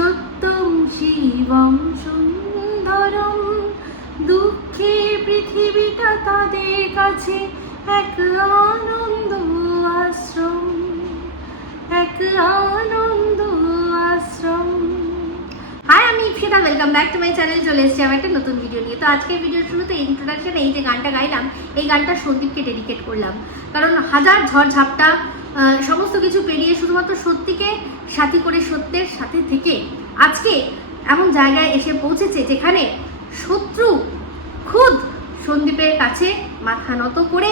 সত্যম শিবম সুন্দরম। দুঃখে পৃথিবীটা তাদের কাছে এক আনন্দ আশ্রম, এক আনন্দ আশ্রম। হাই, আমি Ipsita, welcome back to my channel. চলে এসেছি আমি একটা নতুন ভিডিও নিয়ে। তো আজকের ভিডিওর শুরুতে ইন্ট্রোডাকশন, এই যে গানটা গাইলাম, এই গানটা সন্দীপকে ডেডিকেট করলাম। কারণ হাজার ঝড় ঝাপটা সমস্ত কিছু পেরিয়ে শুধুমাত্র সত্যিকে সাথী করে সত্যের সাথে থেকে আজকে এমন জায়গায় এসে পৌঁছেছে যেখানে শত্রু খুদ সন্দীপের কাছে মাথা নত করে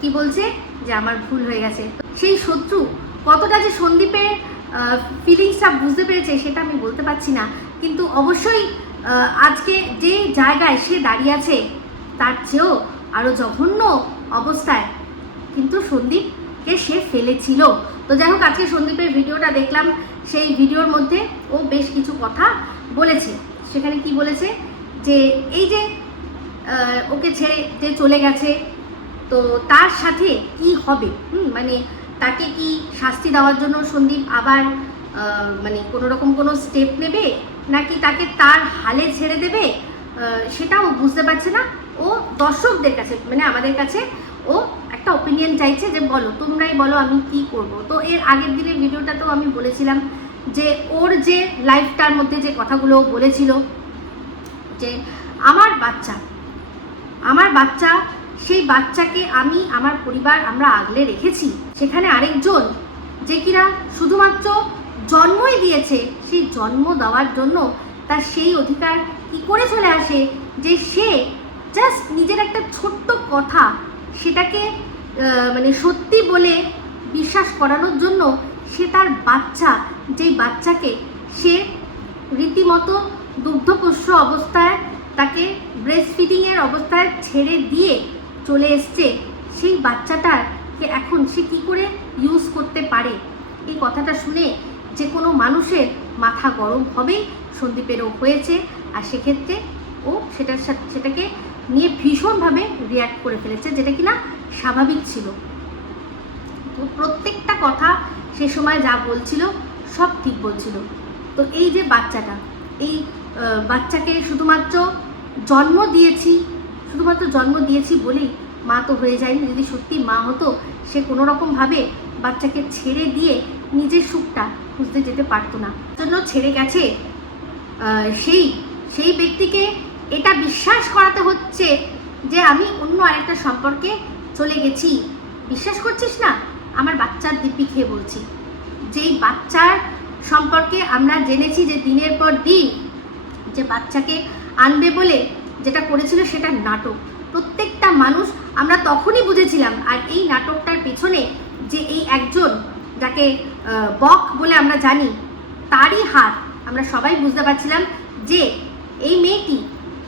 কি বলছে যে আমার ভুল হয়ে গেছে। সেই শত্রু কতটা যে সন্দীপের ফিলিংসটা বুঝতে পেরেছে সেটা আমি বলতে পারছি না, কিন্তু অবশ্যই আজকে যে জায়গায় সে দাঁড়িয়ে আছে তার চেয়েও আরও জঘন্য অবস্থায় কিন্তু সন্দীপকে সে ফেলেছিল। তো যাই হোক, আজকে সন্দীপের ভিডিওটা দেখলাম, সেই ভিডিওর মধ্যে ও বেশ কিছু কথা বলেছে। সেখানে কি বলেছে যে এই যে ওকে ছেড়ে যে চলে গেছে, তো তার সাথে কি হবে, মানে তাকে কি শাস্তি দেওয়ার জন্য সন্দীপ আবার মানে কোনো রকম কোনো স্টেপ নেবে, নাকি তাকে তার হালে ছেড়ে দেবে, সেটাও বুঝতে পারছে না। ও দর্শকদের কাছে মানে আমাদের কাছে ও একটা ওপিনিয়ন চাইছে যে বলো, তোমরাই বলো আমি কি করব। তো এর আগের দিনের ভিডিওটাতেও আমি বলেছিলাম যে ওর যে লাইফটার মধ্যে যে কথাগুলো বলেছিল যে আমার বাচ্চা, সেই বাচ্চাকে আমি আমার পরিবার আমরা আগলে রেখেছি, সেখানে আরেকজন যে কিনা শুধুমাত্র জন্মই দিয়েছে, সেই জন্ম দেওয়ার জন্য তার সেই অধিকার কি করে চলে আসে যে সে জাস্ট নিজের একটা ছোট্ট কথা সেটাকে মানে সত্যি বলে বিশ্বাস করানোর জন্য সে তার বাচ্চা, যেই বাচ্চাকে সে রীতিমতো দুগ্ধপোষ্য অবস্থায় তাকে ব্রেস্ট ফিডিংয়ের অবস্থায় ছেড়ে দিয়ে চলে এসছে, সেই বাচ্চাটাকে এখন সে কী করে ইউজ করতে পারে। এই কথাটা শুনে যে কোনো মানুষের মাথা গরম হবেই, সন্দীপেরও হয়েছে। আর সেক্ষেত্রে ও সেটাকে নিয়ে ভীষণভাবে রিয়্যাক্ট করে ফেলেছে, যেটা কিনা স্বাভাবিক ছিল। তো প্রত্যেকটা কথা সে সময় যা বলছিল সব ঠিক বলছিল। তো এই যে বাচ্চাটা, এই বাচ্চাকে শুধুমাত্র জন্ম দিয়েছি বলেই মা তো হয়ে যায়নি। যদি সত্যি মা হতো, সে কোনো রকমভাবে বাচ্চাকে ছেড়ে দিয়ে নিজের সুখটা খুঁজতে যেতে পারতো না। জন্য ছেড়ে গেছে সেই ব্যক্তিকে এটা বিশ্বাস করাতে হচ্ছে যে আমি অন্য আরেকটা সম্পর্কে চলে গেছি। বিশ্বাস করছিস না? আমার বাচ্চার দিব্যি খেয়ে বলছি, যেই বাচ্চার সম্পর্কে আমরা জেনেছি যে দিনের পর দিন যে বাচ্চাকে আনবে বলে যেটা করেছিল সেটা নাটক। প্রত্যেকটা মানুষ আমরা তখনই বুঝেছিলাম। আর এই নাটকটার পেছনে যে এই একজন যাকে বক বলে আমরা জানি, তারই হাত আমরা সবাই বুঝতে পারছিলাম যে এই মেয়েটি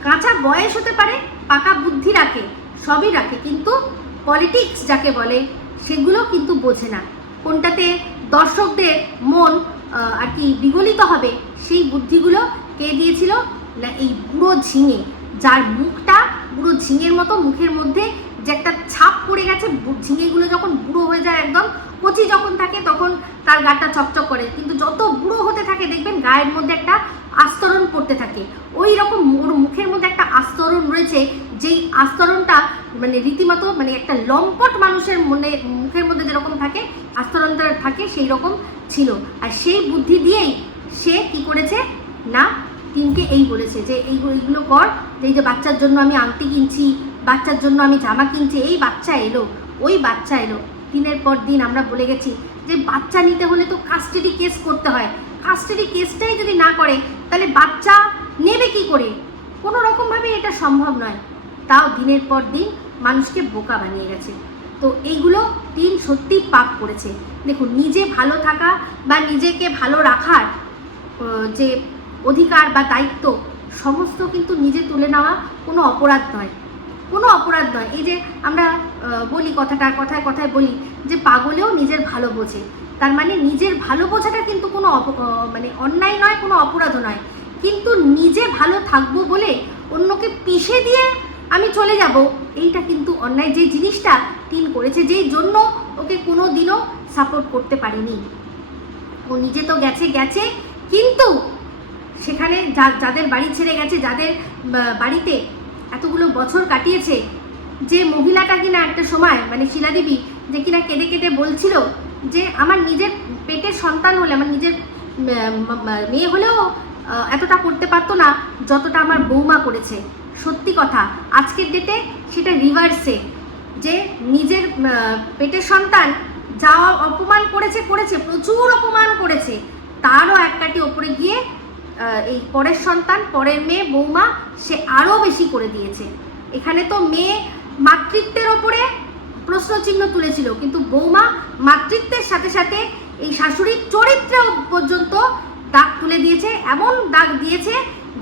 কাঁচা বয়স হতে পারে, পাকা বুদ্ধি রাখে, সবই রাখে, কিন্তু পলিটিক্স যাকে বলে সেগুলো কিন্তু বোঝে না। কোনটাতে দর্শকদের মন আর কি বিগলিত হবে, সেই বুদ্ধিগুলো কে দিয়েছিল না এই বুড়ো ঝিঙে, যার মুখটা বুড়ো ঝিঙের মতো, মুখের মধ্যে যে একটা ছাপ পড়ে গেছে। ঝিঙেগুলো যখন বুড়ো হয়ে যায়, একদম কচি যখন থাকে তখন তার গাটা চকচক করে, কিন্তু যত বুড়ো হতে থাকে দেখবেন গায়ের মধ্যে একটা আস্তরণ পড়তে থাকে। ওই রকম ওর মুখের মধ্যে একটা আস্তরণ রয়েছে, যেই আস্তরণটা মানে রীতিমতো মানে একটা লম্পট মানুষের মুখের মধ্যে যেরকম থাকে আস্তরণটা থাকে, সেই রকম ছিল। আর সেই বুদ্ধি দিয়েই সে কি করেছে না টিমকে এই বলেছে যে এইগুলো কর, যে এই যে বাচ্চার জন্য আমি আংটি কিনছি, বাচ্চার জন্য আমি জামা কিনছি, এই বাচ্চা এলো, ওই বাচ্চা এলো। দিনের পর দিন আমরা বলে গেছি যে বাচ্চা নিতে হলে তো কাস্টাডি কেস করতে হয়। কাস্টাডি কেসটাই যদি না করে তাহলে বাচ্চা নেবে কি করে? কোনো রকমভাবে এটা সম্ভব নয়। তাও দিনের পর দিন মানুষকে বোকা বানিয়ে গেছে। তো এইগুলো টিম সত্যি পাপ করেছে। দেখুন, নিজে ভালো থাকা বা নিজেকে ভালো রাখার যে অধিকার বা দায়িত্ব সমস্ত কিন্তু নিজে তুলে নেওয়া কোনো অপরাধ নয়, কোনো অপরাধ নয়। এই যে আমরা বলি কথায় কথায় বলি যে পাগলেও নিজের ভালো বোঝে, তার মানে নিজের ভালো বোঝাটা কিন্তু কোনো মানে অন্যায় নয়, কোনো অপরাধও নয়। কিন্তু নিজে ভালো থাকবো বলে অন্যকে পিষে দিয়ে আমি চলে যাব, এইটা কিন্তু অন্যায়। যে জিনিসটা টিন করেছে, যেই জন্য ওকে কোনো দিনও সাপোর্ট করতে পারিনি। ও নিজে তো গেছে, কিন্তু সেখানে যাদের বাড়ি ছেড়ে গেছে, যাদের বাড়িতে এতগুলো বছর কাটিয়েছে, যে মহিলাটা কিনা একটা সময় মানে শিলাদেবী যে কিনা কেঁদে কেঁদে বলছিল যে আমার নিজের পেটের সন্তান হলে, আমার নিজের মেয়ে হলেও এতটা করতে পারতো না যতটা আমার বৌমা করেছে। সত্যি কথা, আজকের ডেটে সেটা রিভার্সে, যে নিজের পেটের সন্তান যা অপমান করেছে প্রচুর অপমান করেছে, তারও এক কাটি ওপরে গিয়ে এই পরের সন্তান, পরের মেয়ে, বৌমা, সে আরও বেশি করে দিয়েছে। এখানে তো মেয়ে মাতৃত্বের ওপরে প্রশ্নচিহ্ন তুলেছিল, কিন্তু বৌমা মাতৃত্বের সাথে সাথে এই শাশুড়ির চরিত্র পর্যন্ত দাগ তুলে দিয়েছে। এমন দাগ দিয়েছে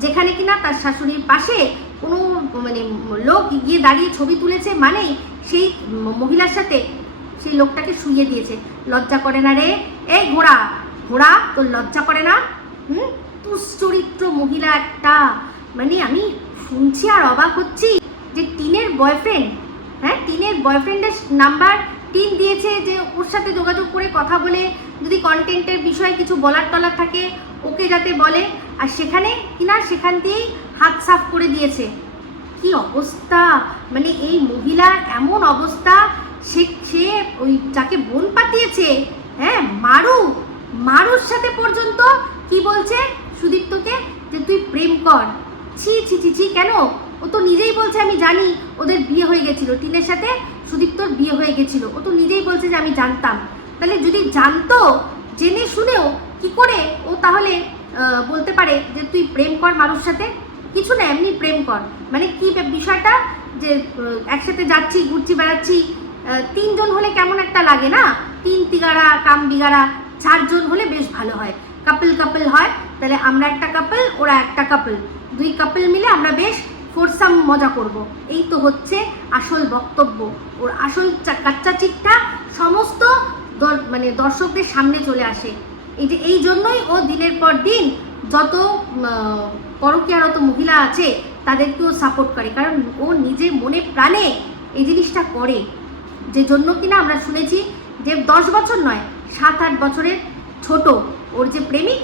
যেখানে কিনা তার শাশুড়ির পাশে কোনো মানে লোক গিয়ে দাঁড়িয়ে ছবি তুলেছে মানেই সেই মহিলার সাথে সেই লোকটাকে শুইয়ে দিয়েছে। লজ্জা করে না রে? এই ঘোড়া ঘোড়া, তোর লজ্জা করে না? দুশ্চরিত্র মহিলা একটা। মানে আমি শুনছি আর অবাক হচ্ছি যে টিনের বয়ফ্রেন্ড, হ্যাঁ টিনের বয়ফ্রেন্ডের নাম্বার টিন দিয়েছে যে ওর সাথে যোগাযোগ করে কথা বলে যদি কন্টেন্টের বিষয়ে কিছু বলার টলার থাকে ওকে যাতে বলে, আর সেখানে কিনা সেখান দিয়েই হাত সাফ করে দিয়েছে। কি অবস্থা! মানে এই মহিলার এমন অবস্থা, সে ওই যাকে বোন পাঠিয়েছে, হ্যাঁ মারুর সাথে পর্যন্ত কি বলছে সুদীপ্তকে যে তুই প্রেম কর। ছি ছি ছি ছি, কেন? ও তো নিজেই বলছে আমি জানি ওদের বিয়ে হয়ে গেছিল, টিনের সাথে সুদীপ্তর বিয়ে হয়ে গেছিল, ও তো নিজেই বলছে যে আমি জানতাম। তাহলে যদি জানতো, জেনে শুনেও কি করে ও তাহলে বলতে পারে যে তুই প্রেম কর মারুর সাথে? কিছু না, এমনি প্রেম কর। মানে কি বিষয়টা, যে একসাথে যাচ্ছি, ঘুরছি, বেড়াচ্ছি, 3 জন হলে কেমন একটা লাগে না? 3 তিগারা কাম বিগারা, 4 জন হলে বেশ ভালো হয়, কাপল হয়। তাহলে আমরা একটা কাপল, ওরা একটা কাপল, 2 কাপল মিলে আমরা বেশ ফোরসাম মজা করব। এই তো হচ্ছে আসল বক্তব্য। ওর আসল কাচ্চা চিটটা সমস্ত মানে দর্শকদের সামনে চলে আসে। এই জন্যই ও দিনের পর দিন যত পরকীয়ারত মহিলা আছে তাদেরকেও সাপোর্ট করে, কারণ ও নিজে মনে প্রাণে এই জিনিসটা করে। যে জন্য কিনা আমরা শুনেছি যে 10 বছর নয়, 7-8 বছরের ছোট ওর যে প্রেমিক,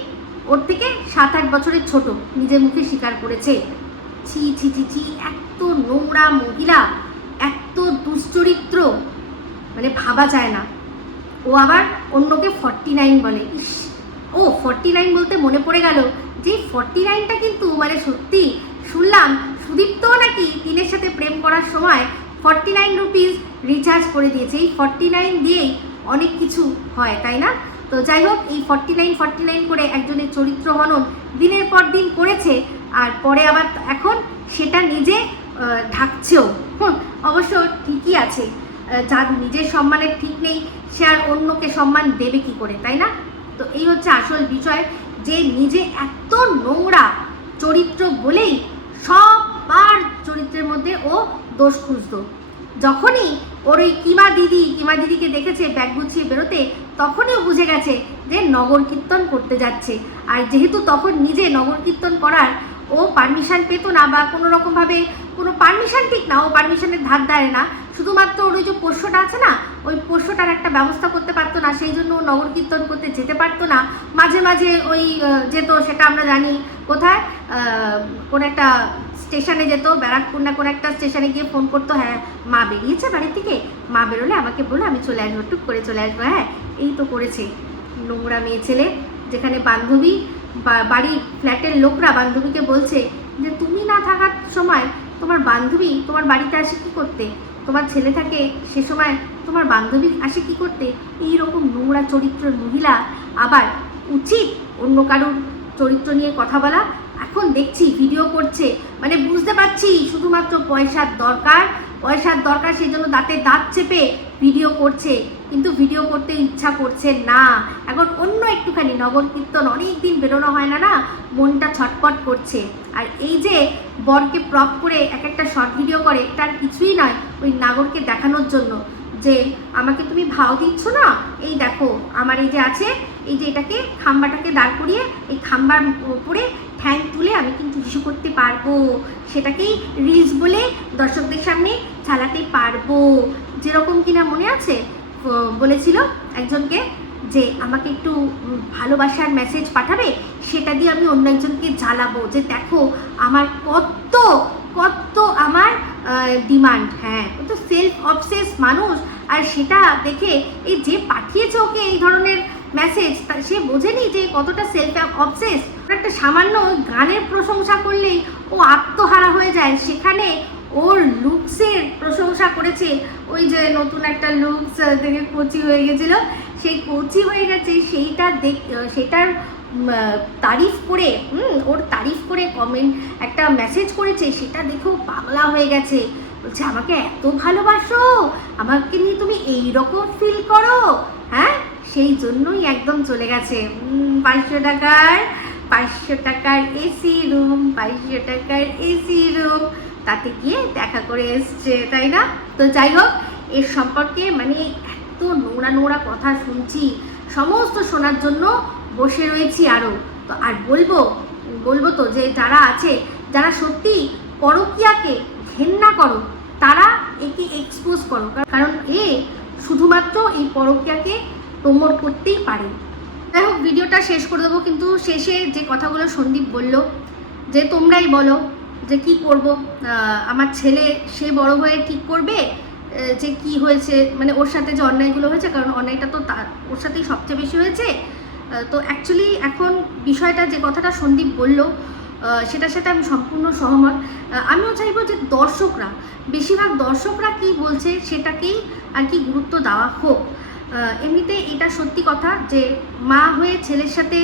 ওর থেকে 7-8 বছরের ছোট, নিজের মুখে স্বীকার করেছে। ছি ছি ছি ছি, এত নোংরা মহিলা, এত দুশ্চরিত্র, মানে ভাবা যায় না। ও আবার অন্যকে 49 বলে। ইস, ও 49 বলতে মনে পড়ে গেল যে 49টা কিন্তু মানে সত্যি শুনলাম সুদীপ্তও নাকি টিনের সাথে প্রেম করার সময় 49 রুপিস রিচার্জ করে দিয়েছে। এই 49 দিয়েই অনেক কিছু হয়, তাই না? তো যাই হোক, এই 49 করে একজনের চরিত্র হনন দিনের পর দিন করেছে, আর পরে আবার এখন সেটা নিজে ঢাকছেও। অবশ্য ঠিকই আছে, যার নিজের সম্মানের ঠিক নেই সে আর অন্যকে সম্মান দেবে কি করে, তাই না? তো এই হচ্ছে আসল বিষয়, যে নিজে এত নোংরা চরিত্র বলেই সবার চরিত্রের মধ্যে ও দোষ খুঁজতো। যখনই ওর ওই কিমা দিদিকে দেখেছে ব্যাগ গুছিয়ে বেরোতে, তখনই ও বুঝে গেছে যে নগর কীর্তন করতে যাচ্ছে। আর যেহেতু তখন নিজে নগর কীর্তন করার ও পারমিশন পেত না, বা কোনো রকমভাবে কোনো পারমিশন ঠিক না, ও পারমিশনের ধার দেয় না, শুধুমাত্র ওর ওই যে পোষ্যটা আছে না, ওই পোষ্যটার একটা ব্যবস্থা করতে পারতো না, সেই জন্য ও নগর কীর্তন করতে যেতে পারতো না। মাঝে মাঝে ওই যেত, সেটা আমরা জানি কোথায়, কোনো একটা স্টেশনে যেত, ব্যারাকপুর না কোনো একটা স্টেশনে গিয়ে ফোন করতো, হ্যাঁ মা বেরিয়েছে বাড়ি থেকে, মা বেরোলে আমাকে বলো, আমি চলে আসবো, টুক করে চলে আসবো। হ্যাঁ, এই তো করেছে নোংরা মেয়ে ছেলে। যেখানে বান্ধবী বাড়ির ফ্ল্যাটের লোকরা বান্ধবীকে বলছে যে তুমি না থাকার সময় তোমার বান্ধবী তোমার বাড়িতে আসে কি করতে, তোমার ছেলে থাকে সে সময় তোমার বান্ধবী আসে কি করতে। এইরকম নোংরা চরিত্রের মহিলা আবার উচিত অন্য কারোর চরিত্র নিয়ে কথা বলা? এখন দেখছি ভিডিও করছে, মানে বুঝতে পারছি শুধুমাত্র পয়সার দরকার, সেই জন্য দাঁতে দাঁত চেপে ভিডিও করছে, কিন্তু ভিডিও করতে ইচ্ছা করছে না। এখন অন্য একটুখানি নগর কীর্তন অনেক দিন বেরোনো হয় না, মনটা ছটপট করছে। আর এই যে বরকে প্রপ করে একটা শর্ট ভিডিও করে, তার কিছুই নয়, ওই নাগরকে দেখানোর জন্য যে আমাকে তুমি ভাও দিচ্ছ না, এই দেখো আমার এই যে আছে, এই যে এটাকে খাম্বাটাকে দাঁড় করিয়ে এই খাম্বার উপরে ঠ্যাং তুলে আমি কিন্তু ইস্যু করতে পারবো, সেটাকেই রিলস বলে দর্শকদের সামনে চালাতে পারবো। যেরকম কিনা মনে আছে বলেছিল একজনকে যে আমাকে একটু ভালোবাসার মেসেজ পাঠাবে, সেটা দিয়ে আমি অন্য একজনকে জ্বালাবো যে দেখো আমার কত কত আমার ডিমান্ড। হ্যাঁ, ও তো সেলফ অবসেস মানুষ, আর সেটা দেখে এই যে পাঠিয়েছে ওকে এই ধরনের মেসেজ, সে বোঝেনি যে কতটা সেলফ অবসেস। একটা সামান্য গানের প্রশংসা করলেই ও আত্মহারা হয়ে যায়, সেখানে ওর লুকসের প্রশংসা করেছে। ওই যে নতুন একটা লুকস দেখে কচি হয়ে গেছিল, সেই কচি হয়ে গেছে সেটার তারিফ করে, ওর তারিফ করে কমেন্ট একটা মেসেজ করেছে, সেটা দেখেও পাগলা হয়ে গেছে। বলছে আমাকে এত ভালোবাসো, আমাকে নিয়ে তুমি এইরকম ফিল করো। হ্যাঁ, সেই জন্যই একদম চলে গেছে 500 টাকার এসি রুম, 500 টাকার এসি রুম, তাতে গিয়ে দেখা করে এসছে, তাই না? তো যাই হোক, এর সম্পর্কে মানে এত নোংরা নোংরা কথা শুনছি, সমস্ত শোনার জন্য বসে রয়েছি আরও। তো আর বলবো তো যে যারা আছে, যারা সত্যি পরকীয়াকে ঘেন্না করো, তারা একে এক্সপোজ করো, কারণ এ শুধুমাত্র এই পরকীয়াকে প্রমোট করতেই পারে। যাই হোক, ভিডিওটা শেষ করে দেবো, কিন্তু শেষে যে কথাগুলো সন্দীপ বলল যে তোমরাই বলো যে কি করব, আমার ছেলে সে বড় হয়ে ঠিক করবে যে কি হয়েছে, মানে ওর সাথে যে অন্যায়গুলো হয়েছে, কারণ অন্যায়টা তো ওর সাথেই সবচেয়ে বেশি হয়েছে। তো অ্যাকচুয়ালি এখন বিষয়টা যে কথাটা সন্দীপ বলল সেটার সাথে আমি সম্পূর্ণ সহমত। আমিও চাইবো যে বেশিরভাগ দর্শকরা কি বলছে সেটাকেই আর কি গুরুত্ব দেওয়া হোক। এমনিতে এটা সত্যি কথা যে মা হয়ে ছেলের সাথে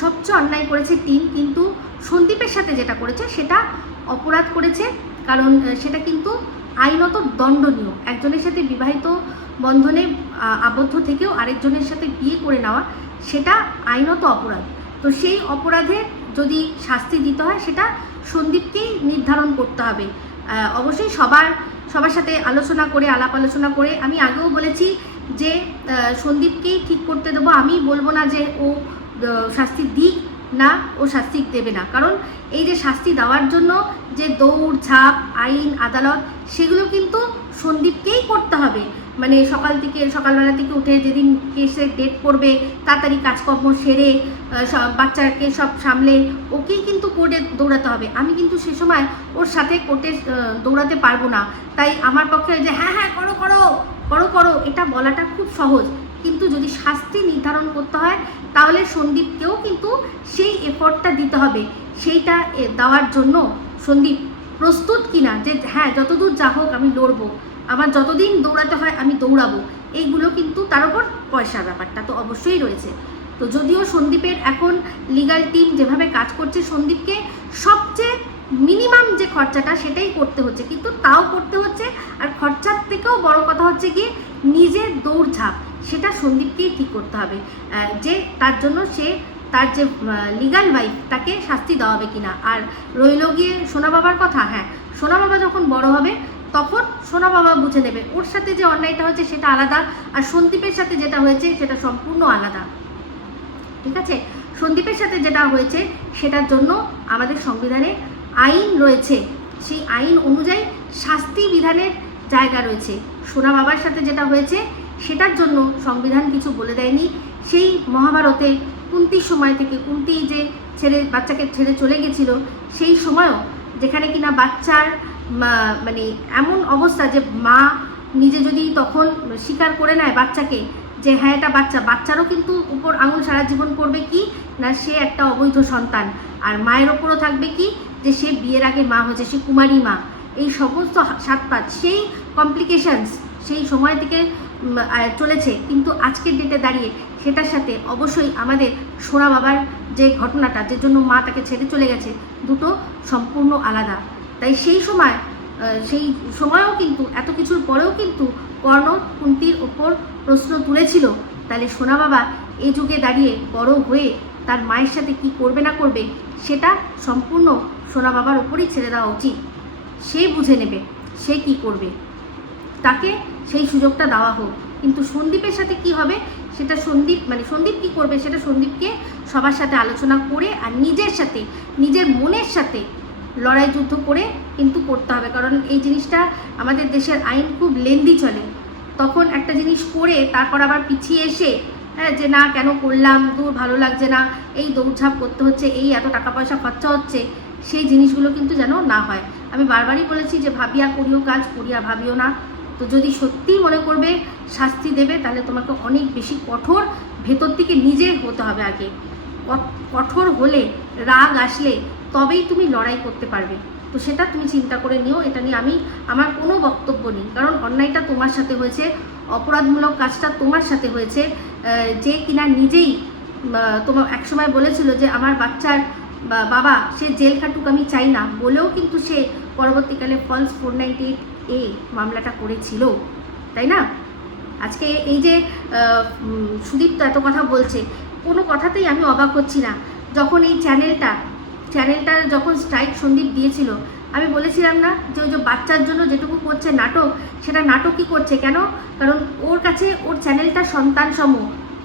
সবচেয়ে অন্যায় করেছে টিম, কিন্তু সন্দীপের সাথে যেটা করেছে সেটা অপরাধ করেছে, কারণ সেটা কিন্তু আইনত দণ্ডনীয়। একজনের সাথে বিবাহিত বন্ধনে আবদ্ধ থেকেও আরেকজনের সাথে বিয়ে করে নেওয়া, সেটা আইনত অপরাধ। তো সেই অপরাধে যদি শাস্তি দিতে হয়, সেটা সন্দীপকেই নির্ধারণ করতে হবে। অবশ্যই সবার সাথে আলাপ আলোচনা করে আমি আগেও বলেছি যে সন্দীপকেই ঠিক করতে দেবো। আমি বলবো না যে ও শাস্তি দিক না, ও শাস্তি দেবে না, কারণ এই যে শাস্তি দেওয়ার জন্য যে দৌড় ঝাঁপ আইন আদালত, সেগুলো কিন্তু সন্দীপকেই করতে হবে। মানে সকালবেলা থেকে উঠে যেদিন কেসের ডেট পড়বে, তাড়াতাড়ি কাজকর্ম সেরে বাচ্চাকে সব সামলে ওকেই কিন্তু কোর্টে দৌড়াতে হবে। আমি কিন্তু সে সময় ওর সাথে কোর্টে দৌড়াতে পারবো না। তাই আমার পক্ষে যে হ্যাঁ করো করো করো করো এটা বলাটা খুব সহজ, কিন্তু যদি শাস্তি নির্ধারণ করতে হয় তাহলে সন্দীপকেও কিন্তু সেই এফর্টটা দিতে হবে। সেইটা দেওয়ার জন্য সন্দীপ প্রস্তুত কিনা, যে হ্যাঁ যতদূর যা হোক আমি লড়বো, আমার যতদিন দৌড়াতে হয় আমি দৌড়াবো, এইগুলো কিন্তু তার উপর পয়সার ব্যাপারটা তো অবশ্যই রয়েছে। তো যদিও সন্দীপের এখন লিগ্যাল টিম যেভাবে কাজ করছে, সন্দীপকে সবচেয়ে মিনিমাম যে খরচাটা সেটাই করতে হচ্ছে, কিন্তু তাও করতে হচ্ছে। আর খরচার থেকেও বড় কথা হচ্ছে গিয়ে নিজের দৌড়ঝাঁপ, সেটা সন্দীপকেই ঠিক করতে হবে যে তার জন্য তার যে লিগ্যাল ওয়াইফ তাকে শাস্তি দেওয়া হবে কিনা। আর রইল গিয়ে সোনা বাবার কথা, হ্যাঁ সোনা বাবা যখন বড় হবে তখন সোনা বাবা বুঝে নেবে, ওর সাথে যে অন্যায়টা হয়েছে সেটা আলাদা, আর সন্দীপের সাথে যেটা হয়েছে সেটা সম্পূর্ণ আলাদা। ঠিক আছে, সন্দীপের সাথে যেটা হয়েছে সেটার জন্য আমাদের সংবিধানে আইন রয়েছে, সেই আইন অনুযায়ী শাস্তি বিধানের জায়গা রয়েছে। সোনা বাবার সাথে যেটা হয়েছে সেটার জন্য সংবিধান কিছু বলে দেয়নি। সেই মহাভারতে কুন্তির সময় থেকে, কুন্তি যে বাচ্চাকে ছেড়ে চলে গেছিল, সেই সময়ও যেখানে কিনা বাচ্চার মানে এমন অবস্থা যে মা নিজে যদি তখন স্বীকার করে নেয় বাচ্চাকে যে হ্যাঁ এটা বাচ্চারও কিন্তু উপর আঙুল সারা জীবন করবে কি না, সে একটা অবৈধ সন্তান। আর মায়ের ওপরও থাকবে কি যে সে বিয়ের আগে মা হয়েছে, সে কুমারী মা। এই সমস্ত সাতপাত সেই কমপ্লিকেশনস সেই সময় থেকে চলেছে, কিন্তু আজকের ডেটে দাঁড়িয়ে সেটার সাথে অবশ্যই আমাদের সোনা বাবার যে ঘটনাটা, যে জন্য মা তাকে ছেড়ে চলে গেছে, দুটো সম্পূর্ণ আলাদা। তাই সেই সময়ও কিন্তু এত কিছুর পরেও কিন্তু কর্ণ কুন্তির ওপর প্রশ্ন তুলেছিল। তাহলে সোনা বাবা এই যুগে দাঁড়িয়ে বড় হয়ে তার মায়ের সাথে কি করবে না করবে সেটা সম্পূর্ণ সোনা বাবার ওপরই ছেড়ে দেওয়া উচিত। সে বুঝে নেবে সে কি করবে, তাকে সেই সুযোগটা দেওয়া হোক। কিন্তু সন্দীপের সাথে কি হবে সেটা সন্দীপ কি করবে সেটা সন্দীপকে সবার সাথে আলোচনা করে আর নিজের মনের সাথে লড়াই যুদ্ধ করে কিন্তু করতে হবে। কারণ এই জিনিসটা আমাদের দেশের আইন খুব লেন্দি চলে, তখন একটা জিনিস করে তারপর আবার পিছিয়ে এসে হ্যাঁ, যে না কেন করলাম, দূর ভালো লাগছে না, এই দৌড়ঝাঁপ করতে হচ্ছে, এই এত টাকা পয়সা খরচা হচ্ছে, সেই জিনিসগুলো কিন্তু যেন না হয়। আমি বারবারই বলেছি যে ভাবিয়া করিও কাজ, করিয়া ভাবিও না। তো যদি সত্যিই মনে করবে শাস্তি দেবে, তাহলে তোমাকে অনেক বেশি কঠোর ভেতর থেকে নিজে হতে হবে আগে। কঠোর হলে, রাগ আসলে তবেই তুমি লড়াই করতে পারবে। তো সেটা তুমি চিন্তা করে নিও, এটা নিয়ে আমার কোনো বক্তব্য নেই। কারণ অন্যায়টা তোমার সাথে হয়েছে, অপরাধমূলক কাজটা তোমার সাথে হয়েছে। যে কিনা নিজেই তোমার একসময় বলেছিল যে আমার বাচ্চার বাবা সে জেল খাটুক আমি চাই না, বলেও কিন্তু সে পরবর্তীকালে ফলস 498A মামলাটা করেছিল, তাই না? আজকে এই যে সুদীপ্ত এত কথা বলছে, কোনো কথাতেই আমি অবাক হচ্ছি না। যখন এই চ্যানেলটা যখন স্ট্রাইক সন্দীপ দিয়েছিল, আমি বলেছিলাম না যে ওই যে বাচ্চার জন্য যেটুকু করছে নাটক, সেটা নাটকই করছে। কেন? কারণ ওর কাছে ওর চ্যানেলটা সন্তান সম,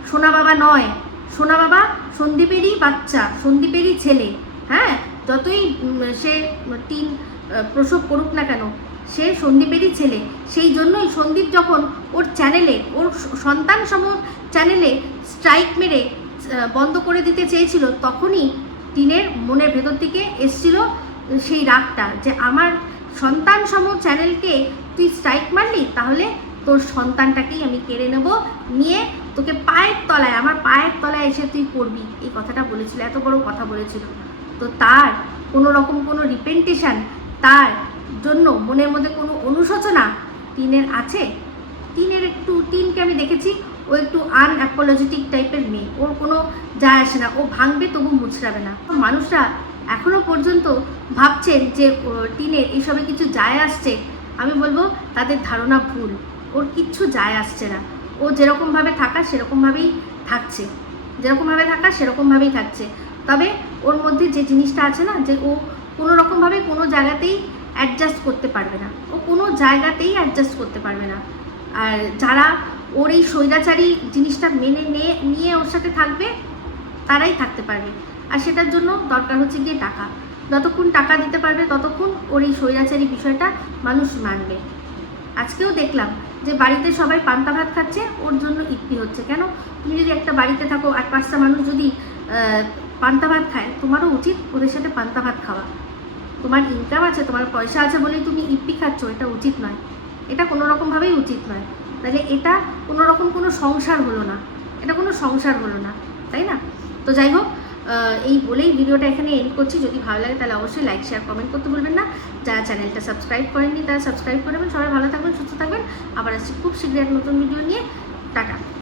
সোনা বাবা নয়। সোনা বাবা সন্দীপেরই বাচ্চা, সন্দীপেরই ছেলে। হ্যাঁ, যতই সে প্রসব করুক না কেন, সে সন্দীপেরই ছেলে। সেই জন্যই সন্দীপ যখন ওর চ্যানেলে, ওর সন্তান সম চ্যানেলে স্ট্রাইক মেরে বন্ধ করে দিতে চেয়েছিল, তখনই টিনের মনের ভেতর থেকে এসছিল সেই রাগটা, যে আমার সন্তান সম চ্যানেলকে তুই স্ট্রাইক মারলি, তাহলে তোর সন্তানটাকেই আমি কেড়ে নেব, নিয়ে তোকে পায়ের তলায়, আমার পায়ের তলায় এসে তুই পড়বি, এই কথাটা বলেছিল, এত বড় কথা বলেছিল। তো তার কোনো রকম কোনো রিপেন্টেশন, তার জন্য মনের মধ্যে কোনো অনুশোচনা টিনের আছে? টিনকে আমি দেখেছি, ও একটু আনঅ্যাপোলজেটিক টাইপের মেয়ে, ওর কোনো যায় আসে না, ও ভাঙবে তবু মুচড়াবে না। মানুষরা এখনো পর্যন্ত ভাবছেন যে টিনের এসবে কিছু যায় আসছে, আমি বলবো তাদের ধারণা ভুল। ওর কিচ্ছু যায় আসছে না। ও যেরকমভাবে থাকা সেরকমভাবেই থাকছে, তবে ওর মধ্যে যে জিনিসটা আছে না, যে ও কোনো রকমভাবে কোনো জায়গাতেই অ্যাডজাস্ট করতে পারবে না, আর যারা ওর এই স্বৈরাচারী জিনিসটা মেনে নিয়ে ওর সাথে থাকবে, তারাই থাকতে পারবে। আর সেটার জন্য দরকার হচ্ছে গিয়ে টাকা। যতক্ষণ টাকা দিতে পারবে, ততক্ষণ ওর এই স্বৈরাচারী বিষয়টা মানুষ মানবে। আজকেও দেখলাম যে বাড়িতে সবাই পান্তা ভাত খাচ্ছে, ওর জন্য ইপ্পি হচ্ছে। কেন? তুমি যদি একটা বাড়িতে থাকো আর 5টা মানুষ যদি পান্তা ভাত খায়, তোমারও উচিত ওদের সাথে পান্তা ভাত খাওয়া। তোমার ইনকাম আছে, তোমার পয়সা আছে বলেই তুমি ইপ্পি খাচ্ছ, এটা উচিত নয়, এটা কোনো রকমভাবেই উচিত নয়। তাহলে এটা কোনো রকম কোনো সংসার হলো না, তাই না? তো যাই হোক, এই বলেই ভিডিওটা এখানে এন্ড করছি। যদি ভালো লাগে তাহলে অবশ্যই লাইক, শেয়ার, কমেন্ট করতে ভুলবেন না। যারা চ্যানেলটা সাবস্ক্রাইব করেননি তারা সাবস্ক্রাইব করবেন। সবাই ভালো থাকবেন, সুস্থ থাকবেন। আবার আসছি খুব শীঘ্রই এক নতুন ভিডিও নিয়ে। টাটা।